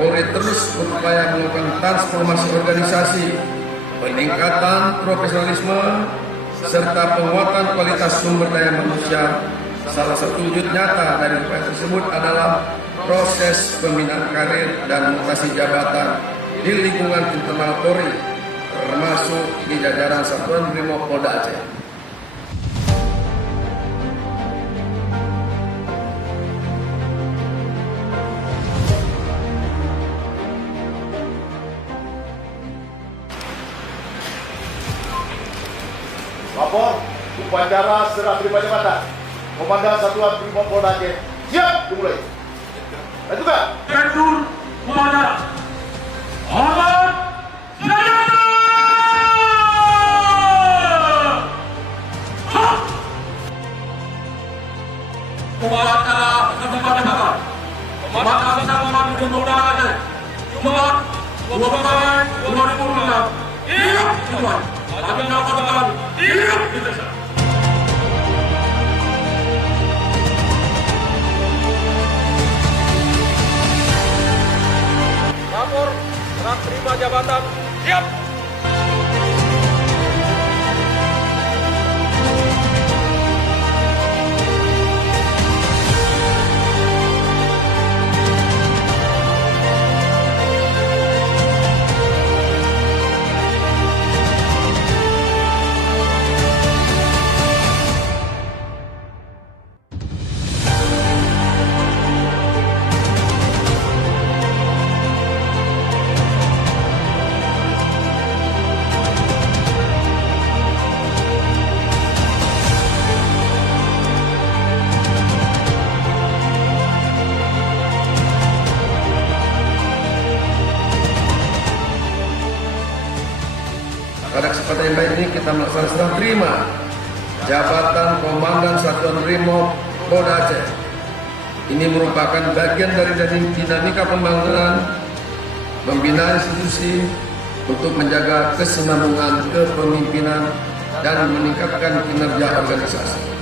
Polri terus berupaya melakukan transformasi organisasi, peningkatan profesionalisme, serta penguatan kualitas sumber daya manusia. Salah satu wujud nyata dari upaya tersebut adalah proses pembinaan karir dan mutasi jabatan di lingkungan internal Polri, termasuk di jajaran Satuan Brimob Polda Aceh. Lapor upacara serah terima jabatan Komandan Satuan Brimob Polda Aceh. Siap, dimulai. Dan juga Direktur Upacara Ahmad Najata. Upacara Ketupat Jabatan Komandan Satuan Brimob Polda Aceh Jumat 20 Maret 2006. Iya, Tuan. Kami melakukan iya, kita. Lapor serah terima jabatan siap. Pada kesempatan yang baik ini kita melaksanakan serah terima jabatan Komandan Satuan Brimob Polda Aceh. Ini merupakan bagian dari dinamika pembangunan, pembinaan institusi untuk menjaga kesinambungan kepemimpinan dan meningkatkan kinerja organisasi.